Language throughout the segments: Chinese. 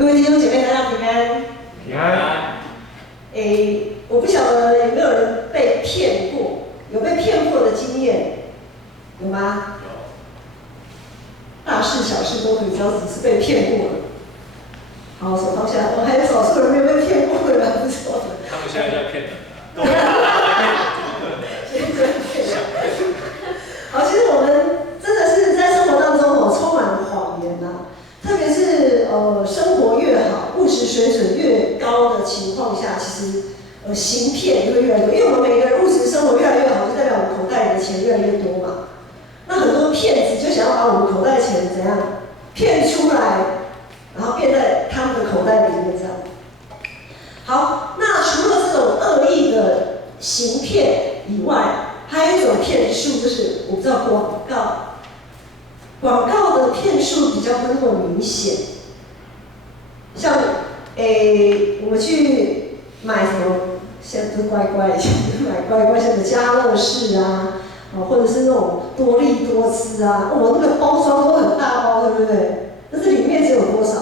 各位弟兄姐妹，大家平安。平安。我不晓得有没有人被骗过，有被骗过的经验，有吗？有。大事小事都可以，只要只是被骗过的。好，手放下。我还有少数人没有被骗过的，不错的。他们现在在骗人的。好，其实我们真的是在生活当中充满了谎言呐，特别是生活越好，物质水准越高的情况下，其实行骗就会越来越多，因为我们每个人物质生活越来越好，就代表我们口袋里的钱越来越多嘛。那很多骗子就想要把我们口袋的钱怎样骗出来，然后变在他们的口袋里面这样。好，那除了这种恶意的行骗以外，还有一种骗术，就是我们知道广告的骗术比较不那么明显。像我们去买什么，现在不是乖乖，以前买乖乖，像家乐氏啊，或者是那种多利多滋啊，那个包装都很大包，对不对？但是里面只有多少？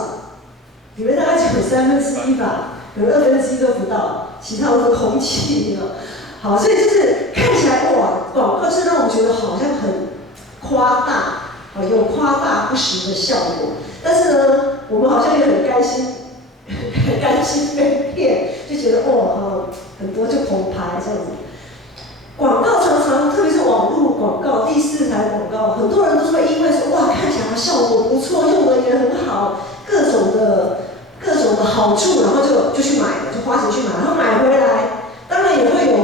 里面大概只有1/3吧，有1/2都不到，其他都是空气啊。好，所以就是看起来哇，广告是让我们觉得好像很夸大，有夸大不实的效果。但是呢，我们好像也很甘心被骗，就觉得很多就澎湃这样子。广告常常，特别是网络广告、第4台广告，很多人都会因为说哇，看起来效果不错，用的也很好，各种的好处，然后就去买了，就花钱去买，然后买回来，当然也会有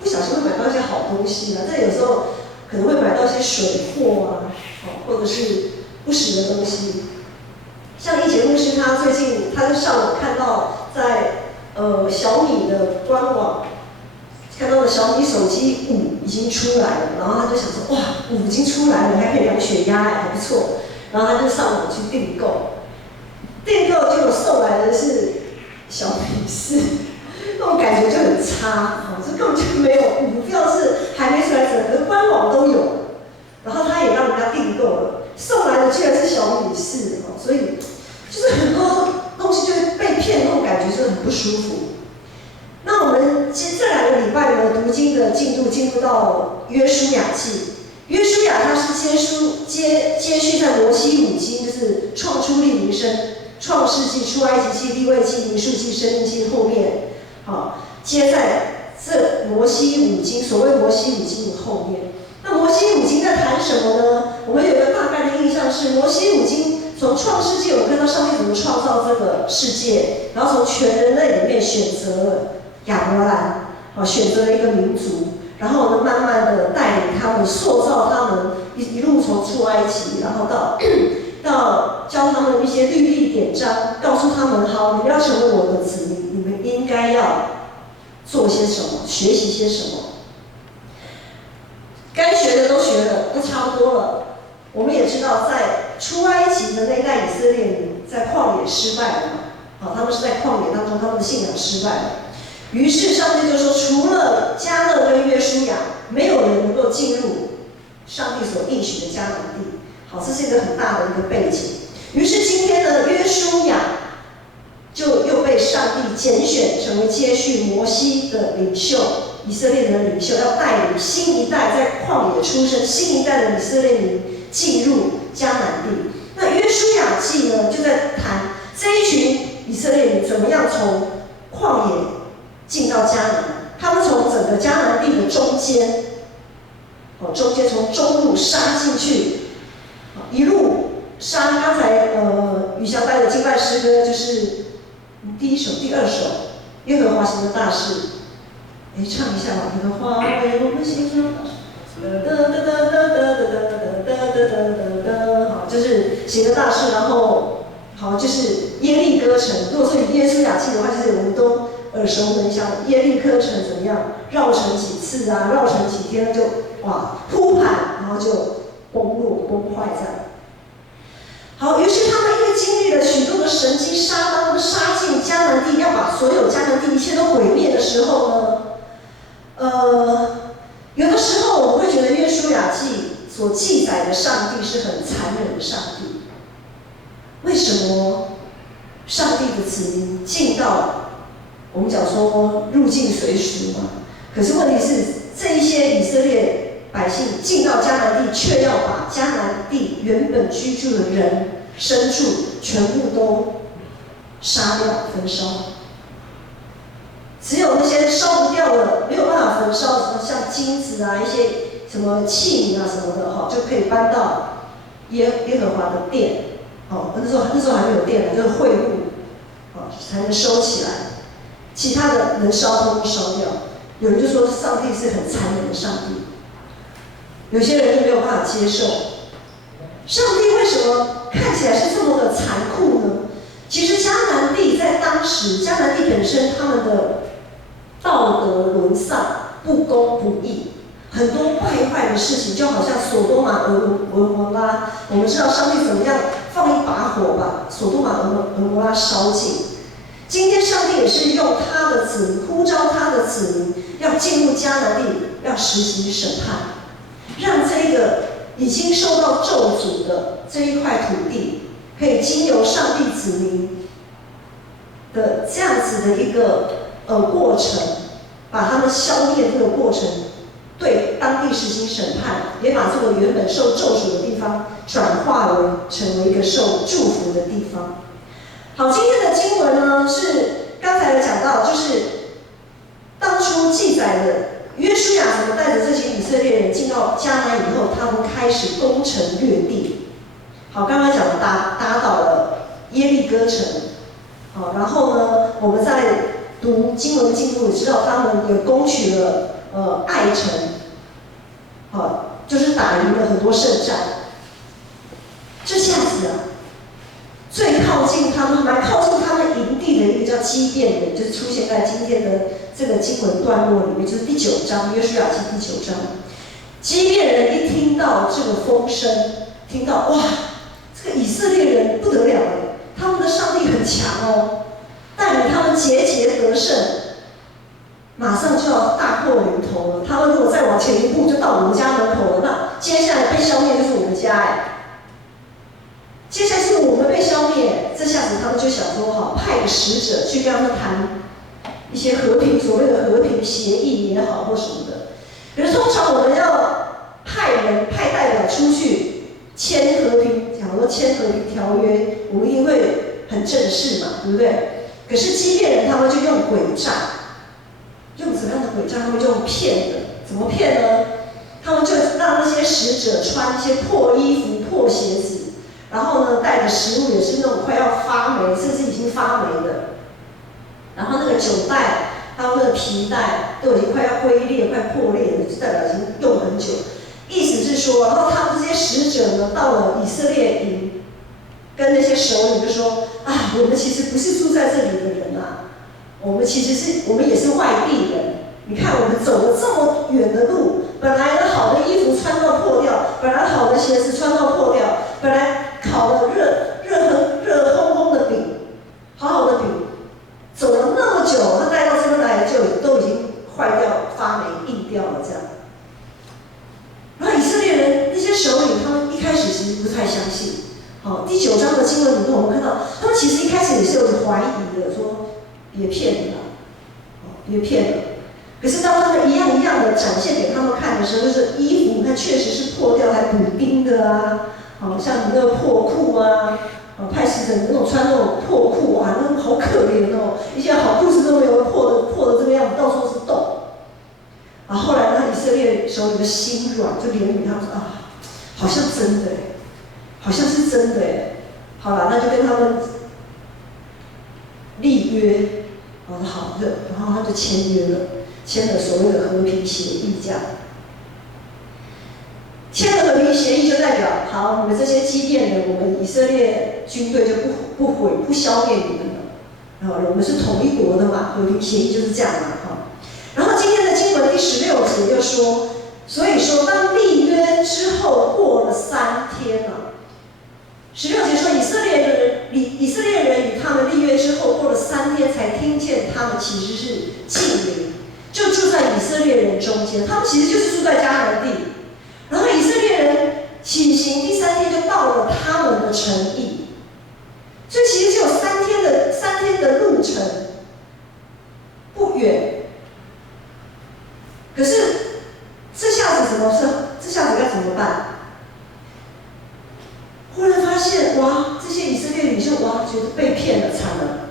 不小心会买到一些好东西啦，但有时候可能会买到一些水货啊，或者是不实的东西。像一节牧师，他最近他就上网看到在小米的官网看到了小米手机5已经出来了，然后他就想说哇，5已经出来了，还可以量血压还不错，然后他就上网去订购，结果送来的是小米4。那种感觉就很差，这根本就没有5标是还没出来，整个官网都有，然后他也让人家订购了，送来的居然是小米4，所以就是很多东西就会被骗，那种感觉就很不舒服。那我们这2个礼拜呢，读经的进度到约书亚记。约书亚它是接续在摩西5经，就是创出利民生、创世纪、出埃及记、利未记、民数记、申命记后面。接在这摩西5经，所谓摩西5经的后面。那摩西5经在谈什么呢？我们有一个大概的印象是，摩西5经从创世纪，我们看到上帝怎么创造这个世界，然后从全人类里面选择了亚伯兰，选择了一个民族，然后呢，慢慢的带领他们，塑造他们，一路从出埃及，然后到教他们一些律例典章，告诉他们好，你们要成为我的子民，你们应该要做些什么，学习些什么。该学的都学了，都差不多了。我们也知道，在出埃及的那代以色列民在旷野失败了嘛，他们是在旷野当中，他们的信仰失败了。于是上帝就说，除了迦勒跟约书亚，没有人能够进入上帝所应许的迦南地。好，这是一个很大的一个背景。于是今天呢，约书亚就又被上帝拣选成为接续摩西的领袖，以色列人的领袖，要带领新一代在旷野出生、新一代的以色列民进入迦南地。那约书亚记呢，就在谈这一群以色列民怎么样从旷野进到迦南，他们从整个迦南地的中间，从中路杀进去，一路杀。刚才雨翔带的敬拜诗歌就是第1首、第2首，耶和华行的大事。唱一下吧，耶和华为我们行的大事，好，就是行的大事，然后好就是耶利哥城。如果说以约书亚记的话，就是我们都耳熟能详，耶利哥城怎么样绕城几次啊，绕城几天就铺盘，然后就崩落崩坏这样。好，于是他们因为经历了许多的神迹，当他们杀进迦南地，要把所有迦南地一切都毁灭的时候呢，有的时候我们会觉得约书亚记所记载的上帝是很残忍的上帝。为什么上帝的子民进到我们讲说入境随俗嘛，可是问题是这一些以色列百姓进到迦南地，却要把迦南地原本居住的人牲畜全部都杀掉焚烧。只有那些烧不掉的，没有办法焚烧，什么像金子啊、一些什么器皿啊什么的哈，就可以搬到耶和华的殿。哦，那时候还没有殿呢，就是会幕，哦才能收起来。其他的能烧都烧掉。有人就说上帝是很残忍的上帝，有些人就没有办法接受。上帝为什么看起来是这么的残酷呢？其实迦南地在当时，迦南地本身他们的道德沦丧、不公不义，很多败坏的事情，就好像所多玛、俄摩拉，我们知道上帝怎么样放一把火把所多玛、俄摩拉烧尽。今天上帝也是用他的子民呼召他的子民，要进入迦南地，要实行审判，让这个已经受到咒诅的这一块土地，可以经由上帝子民的这样子的一个过程，把他们消灭这个过程，对当地实行审判，也把这个原本受咒诅的地方转化成为一个受祝福的地方。好，今天的经文呢是刚才有讲到，就是当初记载的约书亚怎么带着这些以色列人进到迦南以后，他们开始攻城略地。好，刚刚讲的打倒了耶利哥城。好，然后呢，我们在读经文进度也知道，他们也攻取了爱城。好，就是打赢了很多胜战。这下子啊，最靠近他们，蛮靠近他们营地的一个叫基遍人，就是出现在今天的这个经文段落里面，就是第9章，约书亚记第9章。基遍人一听到这个风声，听到哇，这个以色列人不得了了，他们的上帝很强哦，带领他们节得胜，马上就要大祸临头了。他们如果再往前一步，就到我们家门口了，那接下来被消灭就是我们家哎。接下来是我们被消灭，这下子他们就想说，好，派个使者去跟他们谈一些和平，所谓的和平协议也好，或什么的。可是通常我们要派代表出去签和平，假如说签和平条约，我们一定会很正式嘛，对不对？可是基遍人他们就用诡诈，用怎么样的诡诈？他们就用骗的，怎么骗呢？他们就让那些使者穿一些破衣服、破鞋子。然后呢，带的食物也是那种快要发霉，甚至已经发霉的。然后那个酒袋，还有那个皮带，都已经快要龟裂、快破裂了，就代表已经用很久。意思是说，然后他们这些使者呢，到了以色列营，跟那些首领就说：“啊，我们其实不是住在这里的人啊，我们也是外地人。你看，我们走了这么远的路，本来的好的衣服穿到破掉，本来好的鞋子穿到破掉，本来。”烤了热烘烘的饼，好好的饼，走了那么久，他带到这边来就都已经坏掉、发霉、硬掉了这样。然后以色列人那些首领，他们一开始其实不太相信。好，第9章的经文里面，我们看到他们其实一开始也是有怀疑的，说别骗了，别骗了。可是当他们一样一样的展现给他们看的时候，就是衣服，你看确实是破掉，还补丁的啊。好像你那个破裤啊，派使者那种穿那种破裤啊，那种好可怜哦，一件好裤子都没有，破的这个样子，到处是洞。然后后来那以色列首领的心软，就怜悯他们说啊，好像真的哎，好像是真的哎。好了，那就跟他们立约，我说好的，然后他就签约了，签了所谓的和平协议这样。签了和平协议就代表，好，你们这些基遍人，我们以色列军队就不消灭你们了。然后我们是同一国的嘛，和平协议就是这样嘛，哈。然后今天的经文第16节又说，所以说当立约之后过了3天啊，16节说以色列人与他们立约之后过了3天，才听见他们其实是近邻，就住在以色列人中间，他们其实就是住在迦南地。然后以色列人起行第3天就到了他们的城邑，所以其实只有3天的觉得被骗了，惨了。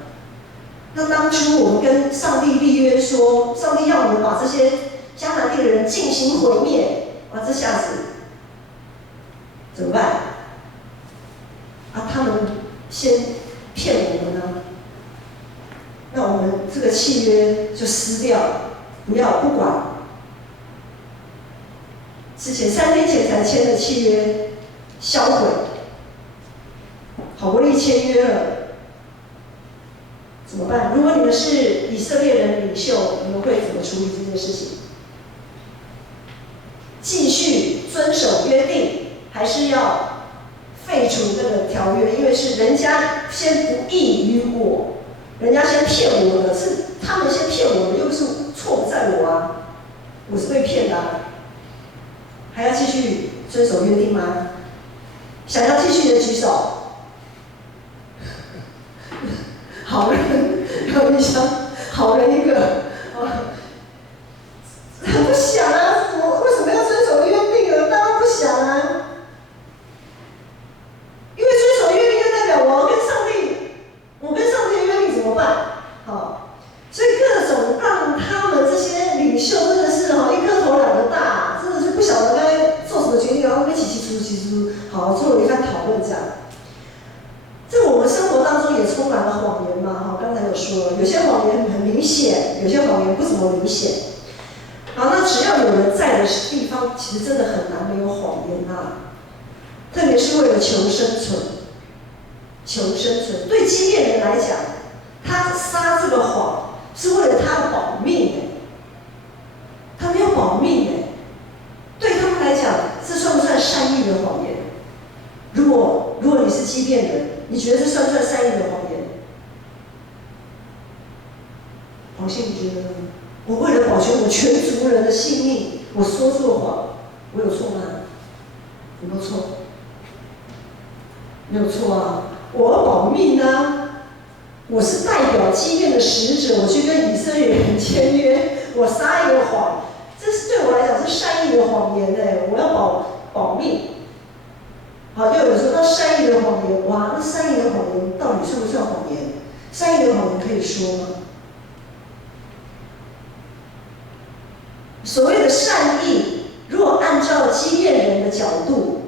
那当初我们跟上帝立约说，上帝要我们把这些迦南地的人进行毁灭，这下子怎么办？他们先骗我们呢，那我们这个契约就撕掉，不管。之前3天前才签的契约销毁，好不容易签约了，怎么办？如果你们是以色列人领袖，你们会怎么处理这件事情？继续遵守约定，还是要废除那个条约？因为是人家先不义于我，人家先骗我的，是他们先骗我的，又不是错不在我啊，我是被骗的啊。还要继续遵守约定吗？想要继续的举手。好人，有印象，好人一个。不想啊，我为什么要遵守约定呢？当然不想啊。因为遵守约定就代表我跟上帝的约定怎么办？好，所以各种让他们这些领袖真的是一颗头两个大，真的是不晓得该做什么决定，然后起出，好做了一番讨论这样。在我们生活当中也充满了谎言嘛，刚才有说了，有些谎言很明显，有些谎言不怎么明显。好，那只要有人在的地方，其实真的很难没有谎言啊。特别是为了求生存，对基遍人来讲，他撒这个谎是为了他的保命他没有保命对他们来讲，这算不算善意的谎言？如果你是基遍人，你觉得这算不算善意的谎言？黄信，你觉得呢？我为了保全我全族人的性命，我说这个谎，我有错吗？有没有错？没有错啊！我要保命啊！我是代表基遍的使者，我去跟以色列人签约，我撒一个谎，这是对我来讲是善意的谎言我要保命。好，又有人说那善意的谎言，哇，那善意的谎言到底算不算谎言？善意的谎言可以说吗？所谓的善意，如果按照基遍人的角度，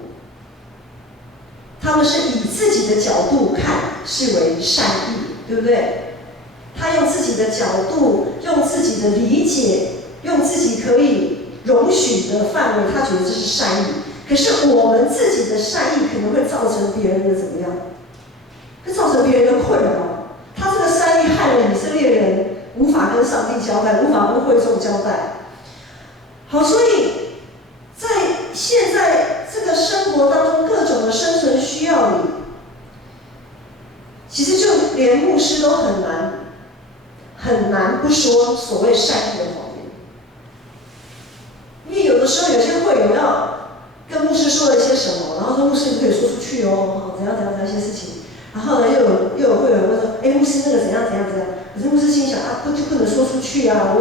他们是以自己的角度看，视为善意，对不对？他用自己的角度，用自己的理解，用自己可以容许的范围，他觉得这是善意。可是我们自己的善意可能会造成别人的怎么样？会造成别人的困扰。他这个善意害了以色列人，无法跟上帝交代，无法跟会众交代。好，所以在现在这个生活当中，各种的生存需要里，其实就连牧师都很难不说所谓善意的谎言。因为有的时候有些会友要跟牧师说了一些什么，然后说牧师不可以说出去哦，怎样一些事情。然后呢，又有会友会说，牧师那个怎样。可是牧师心想就不能说出去啊，我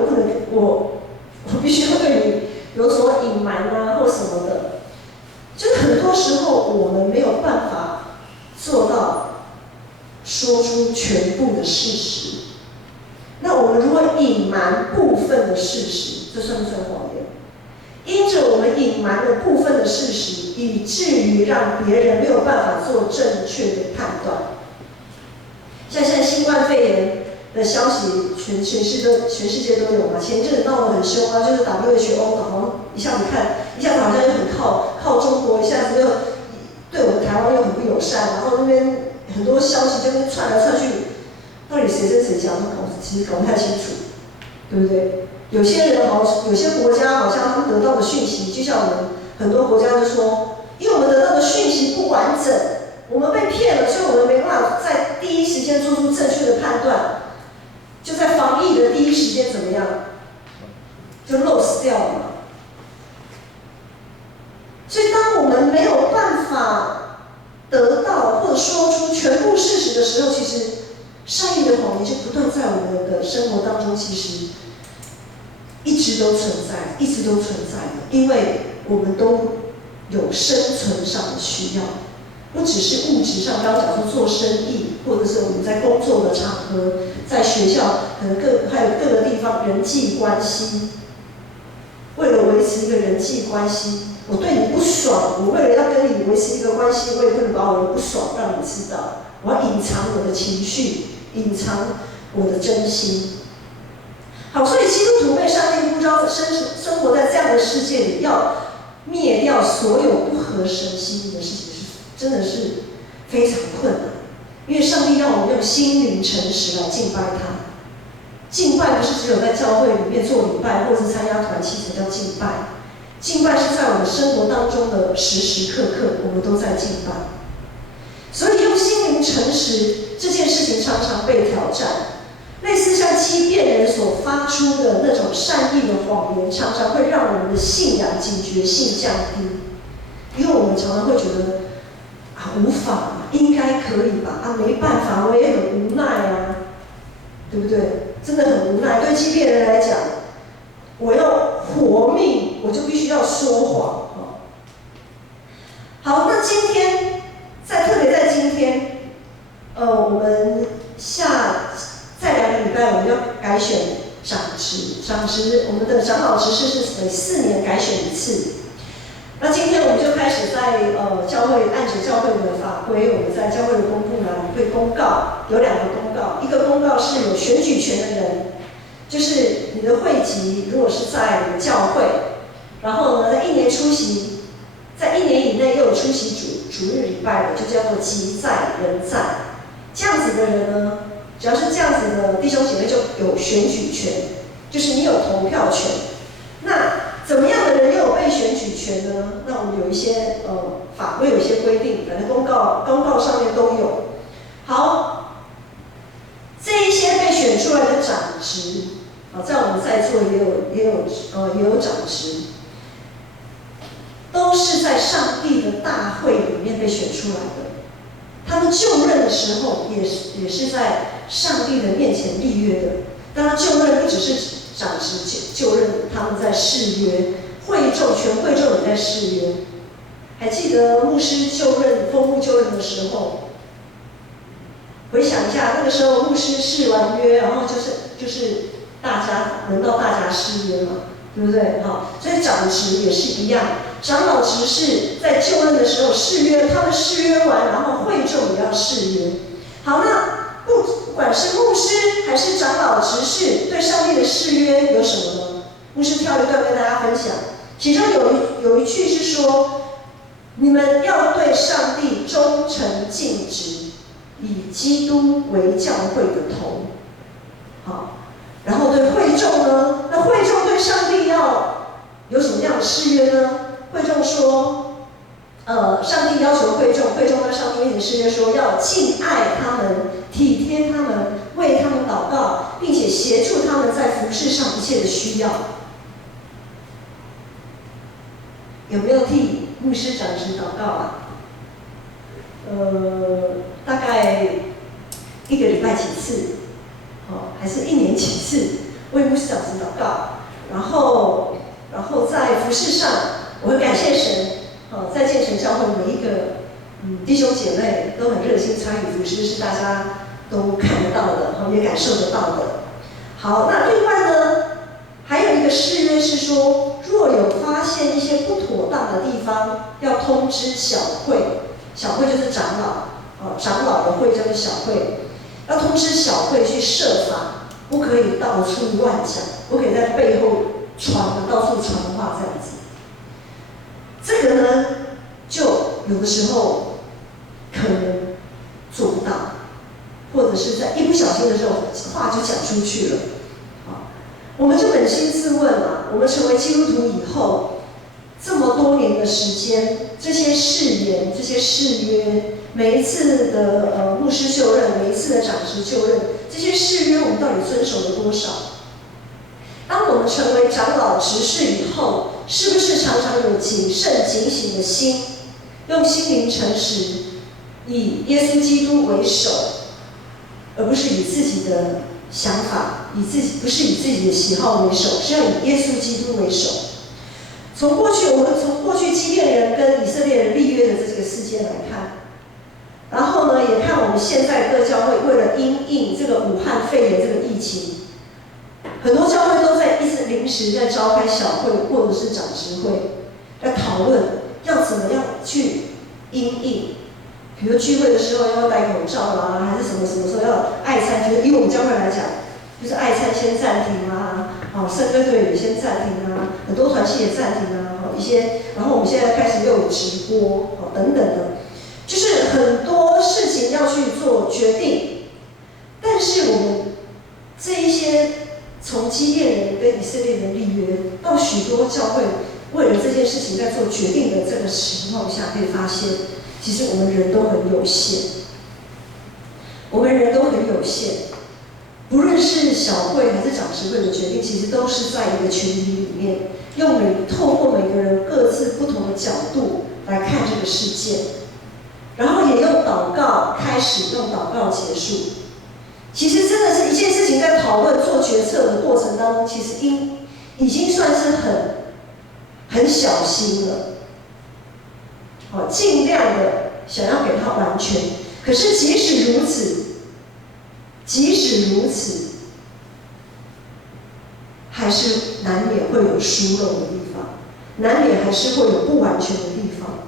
必须要对你有所隐瞒啊，或什么的。就是很多时候我们没有办法做到说出全部的事实。那我们如果隐瞒部分的事实，这算不算谎言？因着我们隐瞒了部分的事实，以至于让别人没有办法做正确的判断。像现在新冠肺炎的消息，全世界都有嘛。前阵子闹得很凶啊，就是 WHO 好像一下子好像又很靠中国，一下子又对我们台湾又很不友善，然后那边很多消息就那边窜来窜去，到底谁真谁假，其实搞不太清楚，对不对？有些国家好像他们得到的讯息，就像我们很多国家就说，因为我们得到的讯息不完整，我们被骗了，所以我们没办法在第一时间做出正确的判断，就在防疫的第一时间怎么样，就 lost 掉了嘛。所以当我们没有办法得到或者说出全部事实的时候，其实善意的谎言就不断在我们的生活当中，其实一直都存在的，因为我们都有生存上的需要。不只是物质上，刚刚讲说做生意，或者是我们在工作的场合，在学校，可能还有各个地方人际关系。为了维持一个人际关系，我对你不爽，我为了要跟你维持一个关系，我也不能把我的不爽让你知道，我要隐藏我的情绪，隐藏我的真心。好，所以基督徒被上帝呼召生活在这样的世界里，要灭掉所有不合神心意的事情，真的是非常困难。因为上帝要我们用心灵诚实来敬拜他。敬拜不是只有在教会里面做礼拜，或是参加团契才叫敬拜。敬拜是在我们生活当中的时时刻刻，我们都在敬拜。所以用心灵诚实这件事情常常被挑战。类似像欺骗人所发出的那种善意的谎言，常常会让我们的信仰警觉性降低，因为我们常常会觉得无法嘛，应该可以吧，没办法，我也很无奈啊，对不对？真的很无奈。对欺骗人来讲，我要活命，我就必须要说谎。好，那今天特别在今天，我们再2个礼拜我们要改选长职，我们的长老执事是每4年改选1次。那今天我们就开始在教会按着教会的法规，我们在教会的公布栏会公告，有2个公告，一个公告是有选举权的人，就是你的会籍如果是在你的教会，然后呢在1年出席，在1年以内又有出席主日礼拜的，就叫做籍在人在。这样子的人呢，只要是这样子的弟兄姐妹就有选举权，就是你有投票权。那怎么样的人又有被选举权呢？那我们有一些法规有一些规定，反正公告上面都有。好，这一些被选出来的长职，在我们在座也有长职，都是在上帝的大会里面被选出来的。他们就任的时候也是在上帝的面前立约的。当然就任不只是长职就任，他们在誓约，全会众也在誓约。还记得牧师封牧就任的时候，回想一下，那个时候牧师誓完约，然后就是轮到大家誓约嘛，对不对？好，所以长职也是一样，长老执事在就任的时候誓约，他们誓约完，然后会众也要誓约。好，那不管是牧师还是长老执事，对上帝的誓约有什么呢？牧师挑一段跟大家分享，其中有一句是说，你们要对上帝忠诚尽职，以基督为教会的头。好，然后对会众呢，那会众对上帝要有什么样的誓约呢？会众说，上帝要求会众在上帝面前誓约说，要敬爱他们，体贴他们，为他们祷告，并且协助他们在服事上一切的需要。有没有替牧师长职祷告啊？大概1个礼拜几次，还是1年几次为牧师长职祷告。然后在服事上，我会感谢神。在建成教会每一个弟兄姐妹都很热心参与服事，是大家都看得到的，也感受得到的。好，那另外呢，还有一个誓约是说，若有发现一些不妥当的地方，要通知小会就是长老，长老的会就是小会，要通知小会去设法，不可以到处乱讲，不可以在背后到处传话这样子。这个呢，就有的时候可能做不到，或者是在一不小心的时候，话就讲出去了。我们就扪心自问嘛，我们成为基督徒以后，这么多年的时间，这些誓言、这些誓约，每一次的牧师就任，每一次的长职就任，这些誓约我们到底遵守了多少？当我们成为长老执事以后，是不是常常有谨慎警醒的心，用心灵诚实，以耶稣基督为首，而不是以自己的想法，不是以自己的喜好为首，是要以耶稣基督为首。我们从过去基遍人跟以色列人立约的这个事件来看，呢，也看我们现在各教会为了因应这个武汉肺炎这个疫情，很多教会都在一直临时在召开小会或者是长执会，来讨论要怎么样去因应。比如聚会的时候要戴口罩啦，还是什么时候要爱餐？就是以我们教会来讲，就是爱餐先暂停啊，圣歌队也先暂停啊，很多团契也暂停啊，一些，然后我们现在开始又有直播，等等的，就是很多事情要去做决定。但是我们这一些从基列人跟以色列人立约，到许多教会为了这件事情在做决定的这个情况下，可以发现，其实我们人都很有限，我们人都很有限。不论是小会还是长执会的决定，其实都是在一个群体里面，透过每个人各自不同的角度来看这个事件，然后也用祷告开始，用祷告结束。其实真的是一件事情，在讨论做决策的过程当中，其实已经算是很小心了，尽量的想要给它完全。可是即使如此，还是难免会有疏漏的地方，难免还是会有不完全的地方。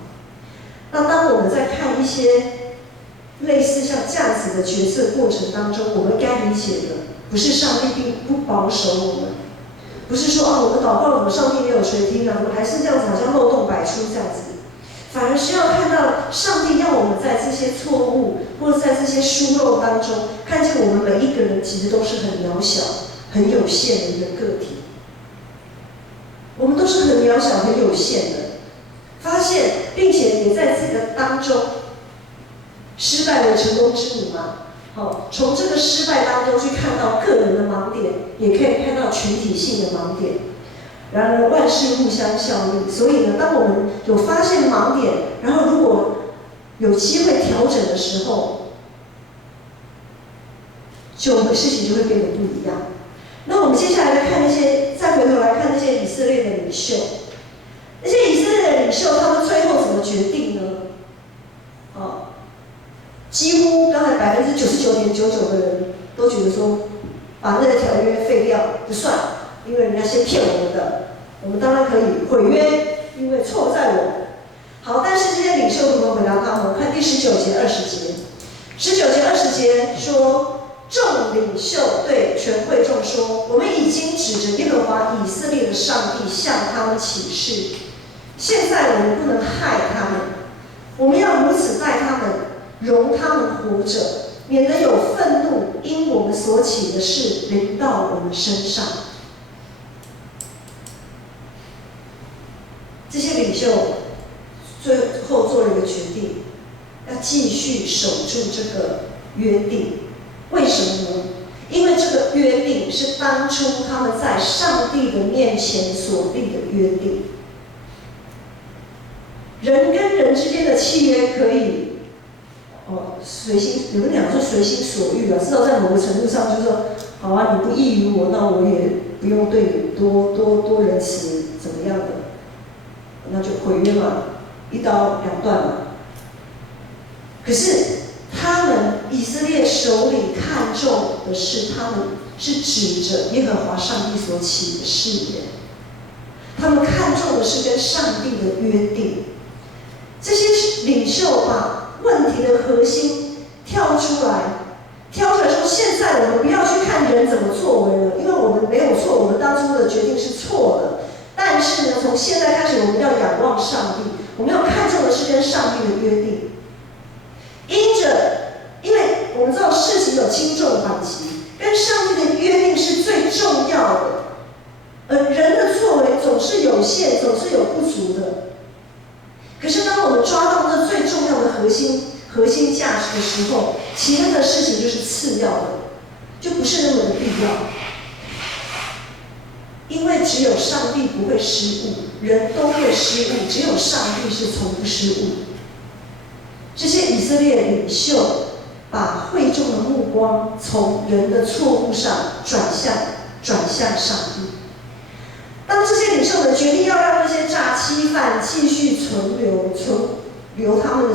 那当我们在看一些类似像这样子的决策过程当中，我们该理解的不是上帝并不保守我们，不是说我们祷告怎么上帝没有垂听啊，我们还是这样子好像漏洞百出这样子，反而是要看到上帝要我们在这些错误或者在这些疏漏当中，看见我们每一个人其实都是很渺小、很有限的一个个体，我们都是很渺小、很有限的，发现并且也在这个当中。失败为成功之母嘛，从这个失败当中去看到个人的盲点，也可以看到群体性的盲点。然而万事互相效力，所以呢，当我们有发现盲点，然后如果有机会调整的时候，事情就会变得不一样。那我们接下来再回头来看那些以色列的领袖，那些以色列的领袖，他们最后怎么决定呢？几乎刚才99.99%的人都觉得说，把那个条约废掉不算，因为人家先骗我们的，我们当然可以毁约，因为错在我。好，但是这些领袖如何回答他们？看第19节、20节。19节、20节说，众领袖对全会众说：“我们已经指着耶和华以色列的上帝向他们起誓，现在我们不能害他们，我们要如此待他们。”容他们活着，免得有愤怒因我们所起的事临到我们身上。这些领袖最后做了一个决定，要继续守住这个约定。为什么呢？因为这个约定是当初他们在上帝的面前所立的约定。人跟人之间的契约可以有人讲说随心所欲啊，至少在某个程度上就是说，好啊，你不义于我，那我也不用对你多仁慈，怎么样的，那就毁约嘛，一刀两断嘛。可是他们以色列首领看重的是，他们是指着耶和华上帝所起的誓言，他们看重的是跟上帝的约定。这些领袖把问题的核心挑出来说，现在我们不要去看人怎么作为了，因为我们没有错，我们当初的决定是错的。但是呢，从现在开始，我们要仰望上帝，我们要看重的是跟上帝的约定。因为我们知道事情有轻重缓急，跟上帝的约定是最重要的，而人的作为总是有限，总是有不足的。可是当我们抓到那最重要的核心价值的时候，其他的事情就是次要的，就不是那么的必要。因为只有上帝不会失误，人都会失误，只有上帝是从不失误。这些以色列领袖把会众的目光从人的错误上转向上帝。当这些领袖们决定要让那些诈欺犯继续存留他们的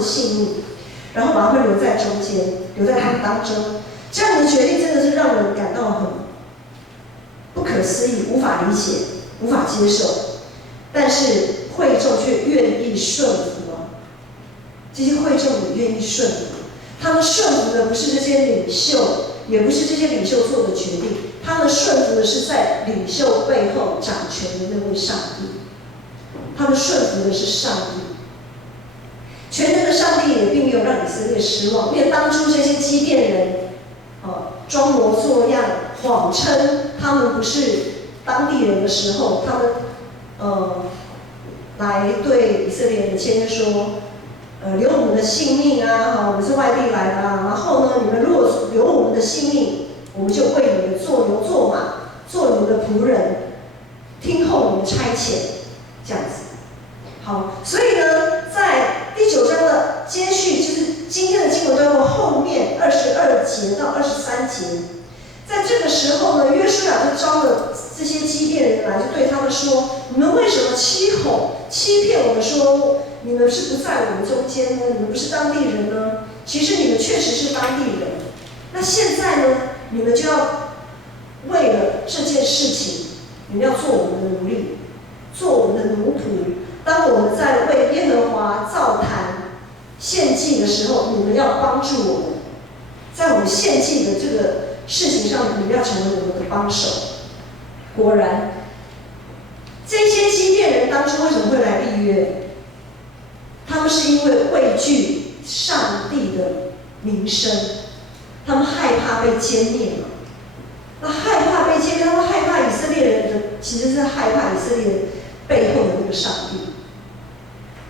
性命，然后把他们留在中间，留在他们当中。这样的决定真的是让人感到很不可思议，无法理解，无法接受。但是会众却愿意顺服啊！这些会众也愿意顺服，他们顺服的不是这些领袖，也不是这些领袖做的决定，他们顺服的是在领袖背后掌权的那位上帝。他们顺服的是上帝。全能的上帝也并没有让以色列失望，因为当初这些基甸人，装模作样、谎称他们不是当地人的时候，他们来对以色列人签约说，留我们的性命啊，我们是外地来的啊，然后呢，你们如果留我们的性命，我们就为你们做牛做马，做你们的仆人，听候你们差遣，这样子。好，所以呢，在第9章的接续，就是今天的经文段落后面22节到23节，在这个时候呢，约书亚就招了这些基甸人来，就对他们说：“你们为什么欺骗我们说你们是不在我们中间呢？你们不是当地人呢？其实你们确实是当地人。那现在呢，你们就要为了这件事情，你们要做我们的奴隶，做我们的奴仆。当我们在为耶和华造坛献祭的时候，你们要帮助我们，在我们献祭的这个事情上，你们要成为我们的帮手。”果然，这些基甸人当初为什么会来立约？他们是因为畏惧上帝的名声，他们害怕被歼灭嘛。那害怕被歼灭，他们害怕以色列人的，其实是害怕以色列人背后的那个上帝。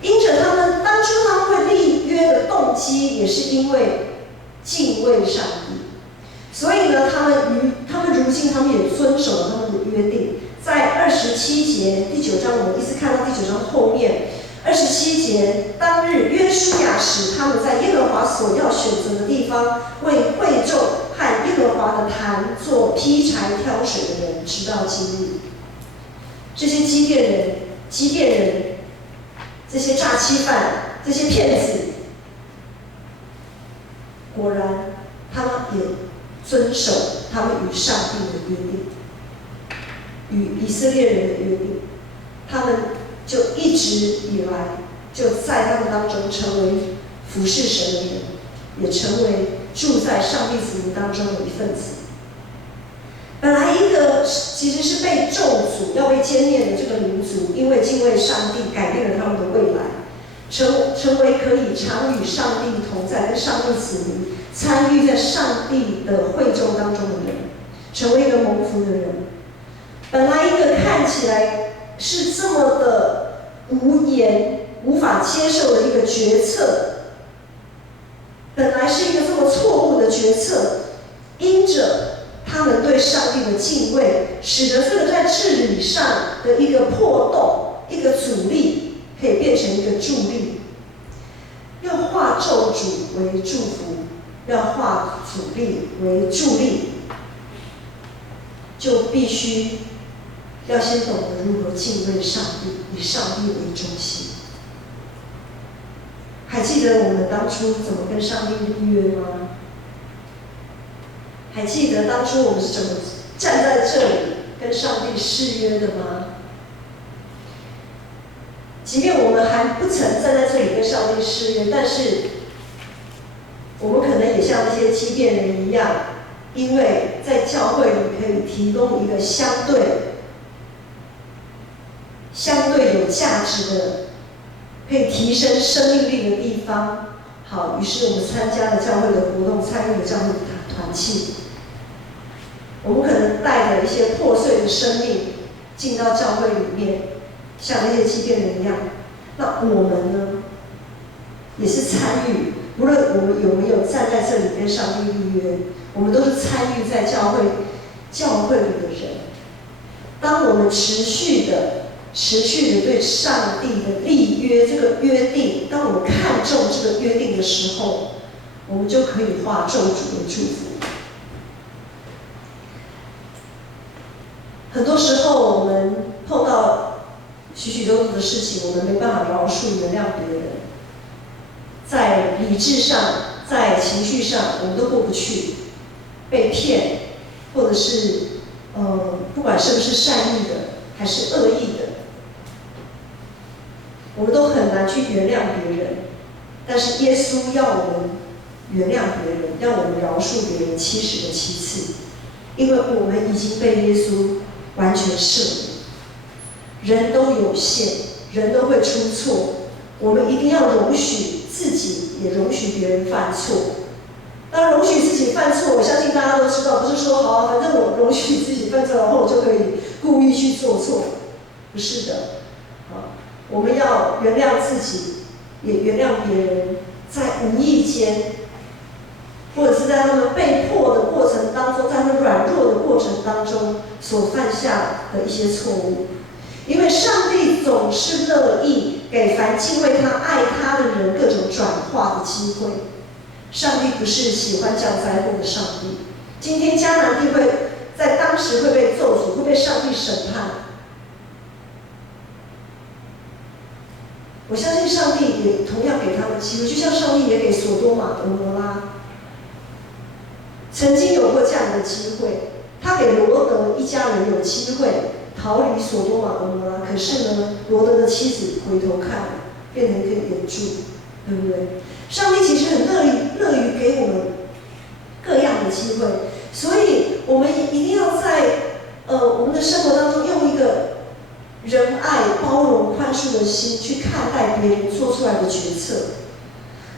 因着他们当初他们会立约的动机，也是因为敬畏上帝。所以呢，他们如今他们也遵守了他们的约定。在27节，第9章，我们一直看到第9章后面27节，当日约书亚使他们在耶和华所要选择的地方，为会众和耶和华的坛做劈柴挑水的人，直到今日。这些基甸人，这些诈欺犯，这些骗子，果然他们也遵守他们与上帝的约定，与以色列人的约定，他们就一直以来就在他们当中成为服侍神的人，也成为住在上帝子民当中的一份子。本来一个其实是被咒诅要被歼灭的这个民族，因为敬畏上帝，改变了他们的未来，成为可以常与上帝同在，跟上帝子民参与在上帝的会众当中的人，成为一个蒙福的人。本来一个看起来是这么的无言、无法接受的一个决策，本来是一个这么错误的决策，因着他们对上帝的敬畏，使得这个在治理上的一个破洞、一个阻力，可以变成一个助力。要化咒诅为祝福，要化阻力为助力，就必须要先懂得如何敬畏上帝，以上帝为中心。还记得我们当初怎么跟上帝立约吗？还记得当初我们是怎么站在这里跟上帝誓约的吗？即便我们还不曾站在这里跟上帝誓约，但是我们可能也像那些基甸人一样，因为在教会里可以提供一个相对有价值的，可以提升生命力的地方。好，于是我们参加了教会的活动，参与了教会的团契。我们可能带着一些破碎的生命进到教会里面，像那些基甸人一样。那我们呢，也是参与，无论我们有没有站在这里跟上帝立约，我们都是参与在教会里的人。当我们持续的对上帝的立约这个约定，当我们看重这个约定的时候，我们就可以化咒诅为祝福。很多时候我们碰到许许多多的事情，我们没办法饶恕原谅别人，在理智上、在情绪上，我们都过不去，被骗，或者是不管是不是善意的还是恶意的，我们都很难去原谅别人。但是耶稣要我们原谅别人，让我们饶恕别人70个7次，因为我们已经被耶稣完全赦免。人都有限，人都会出错，我们一定要容许自己，也容许别人犯错。当容许自己犯错，我相信大家都知道，不是说好啊，反正我容许自己犯错，然后我就可以故意去做错，不是的。我们要原谅自己，也原谅别人，在无意间，或者是在他们被迫的过程当中，在他们软弱的过程当中所犯下的一些错误。因为上帝总是乐意给凡敬畏他、爱他的人各种转化的机会。上帝不是喜欢降灾祸的上帝。今天迦南地会在当时会被咒诅，会被上帝审判。我相信上帝也同样给他们机会，就像上帝也给所多玛、俄摩拉曾经有过这样的机会。他给罗德一家人有机会逃离所多玛俄摩拉，可是呢，罗德的妻子回头看了，变成一个眼柱，对不对？上帝其实很乐于给我们各样的机会，所以我们一定要在我们的生活当中用一个仁爱、包容、宽恕的心去看待别人做出来的决策，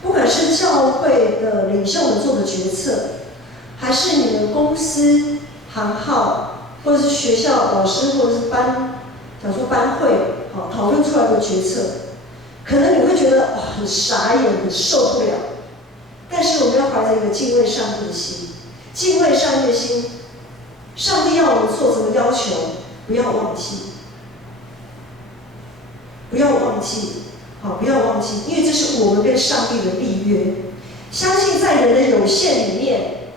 不管是教会的领袖们做的决策，还是你们公司行号，或者是学校老师，或者是假如说班会，讨论出来的决策，可能你会觉得很傻眼，很受不了。但是我们要怀着一个敬畏上帝的心，敬畏上帝的心，上帝要我们做什么要求，不要忘记，不要忘记，不要忘记，因为这是我们跟上帝的立约。相信在人的有限里面，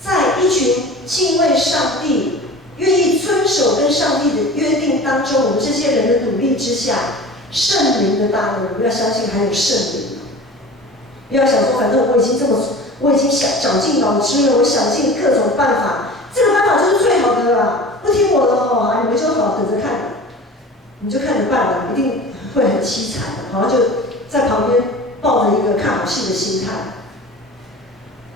在一群敬畏上帝、愿意遵守跟上帝的约定当中，我们这些人的努力之下，圣灵的大能，我们要相信还有圣灵。不要想说，反正我已经绞尽脑汁了，我想尽各种办法，这个办法就是最好的啦。不听我的哦，你们就好等着看，你就看着办了，一定会很凄惨的。好像就在旁边抱着一个看好戏的心态。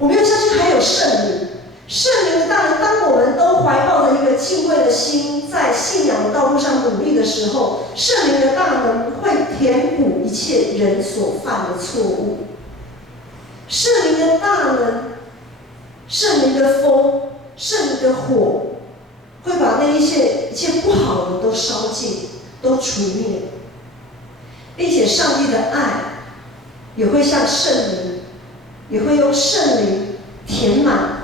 我们要相信还有圣灵，圣灵的大能。当我们都怀抱着一个敬畏的心，在信仰的道路上努力的时候，圣灵的大能会填补一切人所犯的错误。圣灵的大能，圣灵的风，圣灵的火，会把那一切不好的都烧尽，都除灭，并且上帝的爱也会像圣灵，也会用圣灵填满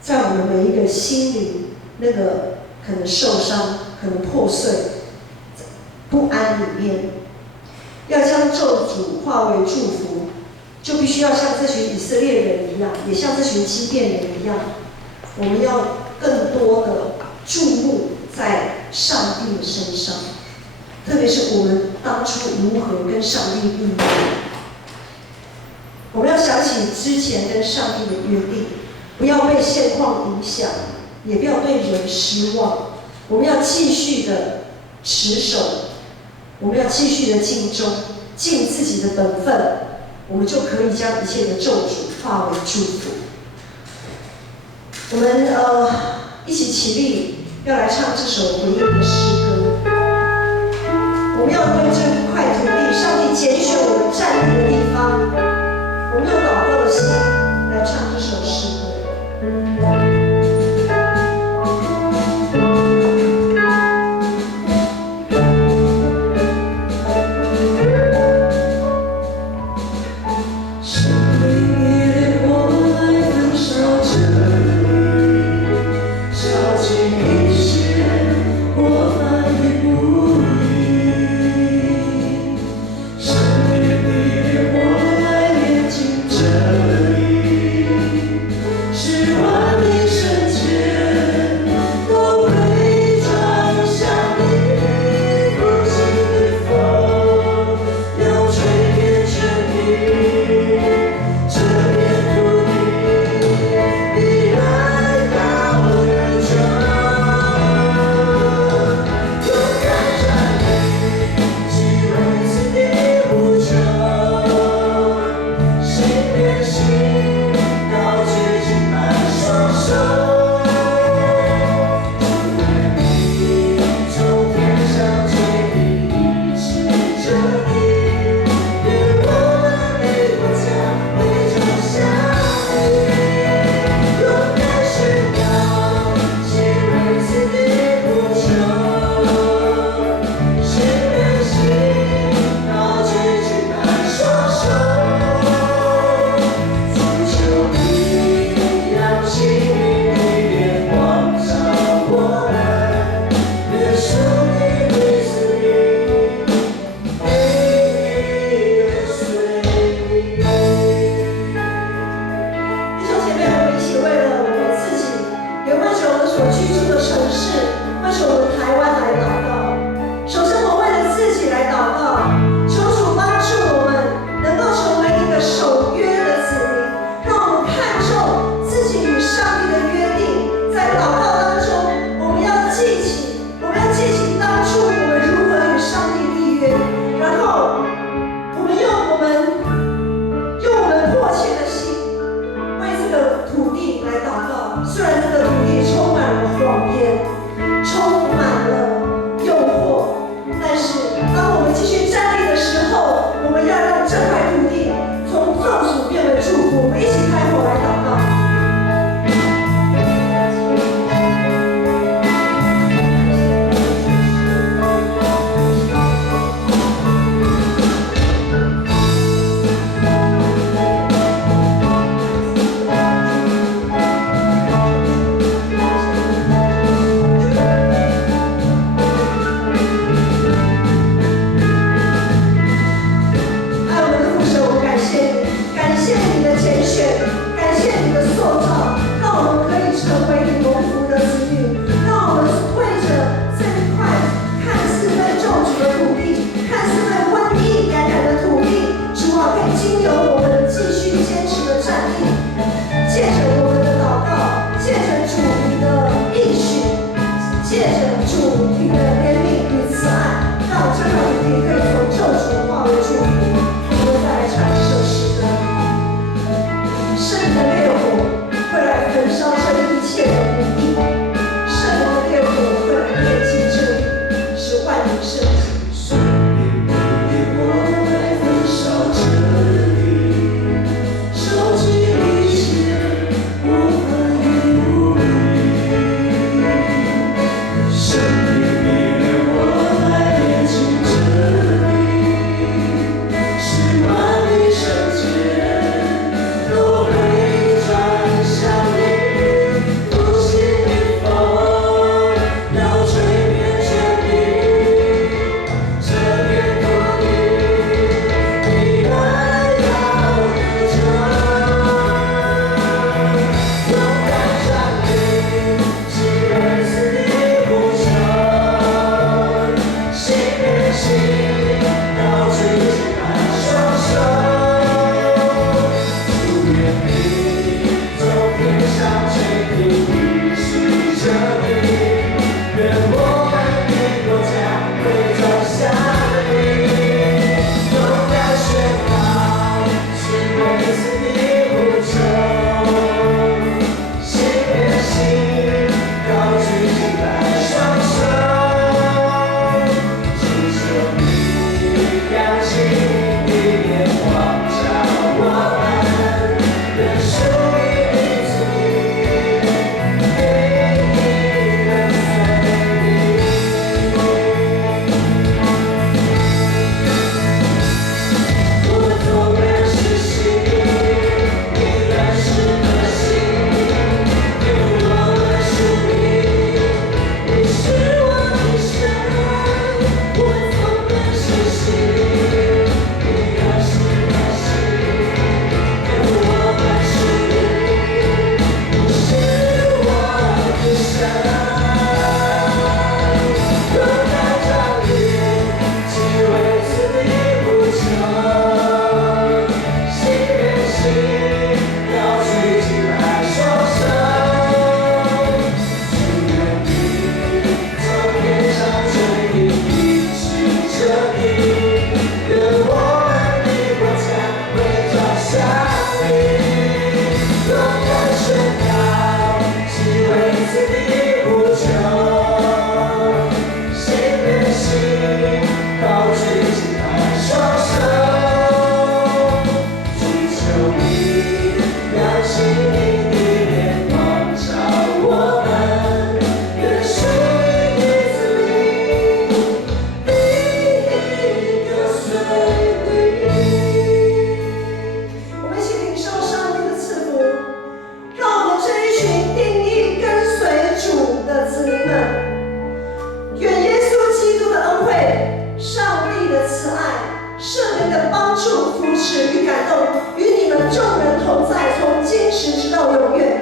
在我们每一个心灵那个可能受伤、可能破碎、不安里面，要将咒诅化为祝福。就必须要像这群以色列人一样，也像这群基甸人一样，我们要更多的注目在上帝的身上，特别是我们当初如何跟上帝立约。我们要想起之前跟上帝的约定，不要被现况影响，也不要对人失望。我们要继续的持守，我们要继续的尽忠，尽自己的本分。我们就可以将一切的咒诅化为祝福。我们一起起立，要来唱这首回应的诗歌。我们要对这块土地，上帝拣选我们站立的地方，我们用祷告的心来唱这首诗歌。神的力量，我来炼净这里。一切的福音。圣灵的烈火会来炼净这里，使万民圣洁。圣灵的烈火来焚烧这里，烧尽一切过犯与污秽。圣灵的烈火来炼净这里，使万民圣洁，都回转向你。复兴的风要吹遍全地，这片土地你们要得着。勇敢站立，是儿子的呼求，心连心，高举起来双手。祝愿你从天上垂听你是这里，愿我们的国家会转向你。勇敢宣告，是为子的呼求，心连心，高举起来双手。祈求你扬起你的眼光照我们，愿属于你子民，定义跟随你。我们同样是心，依然是个心，因我们属你，你是我的神。我们同样是心，依然是个心，因我们属你，你是我的神。勇敢站立，只为子的呼求，心连心，高举起来双手。祝愿你从天上垂听你是这里，愿我们的国家会转向你。勇敢宣告，是为子的呼求，心连心，高举起来双手。祈求你扬起你的脸光照我们，愿属于你子民，定义跟随你。我们一起领受上帝的赐福，让我们这一群定义跟随主的子民们，愿耶稣基督的恩惠、上帝的慈爱、圣灵的帮助、扶持与感动，与你们众人同在，从今时直到永远。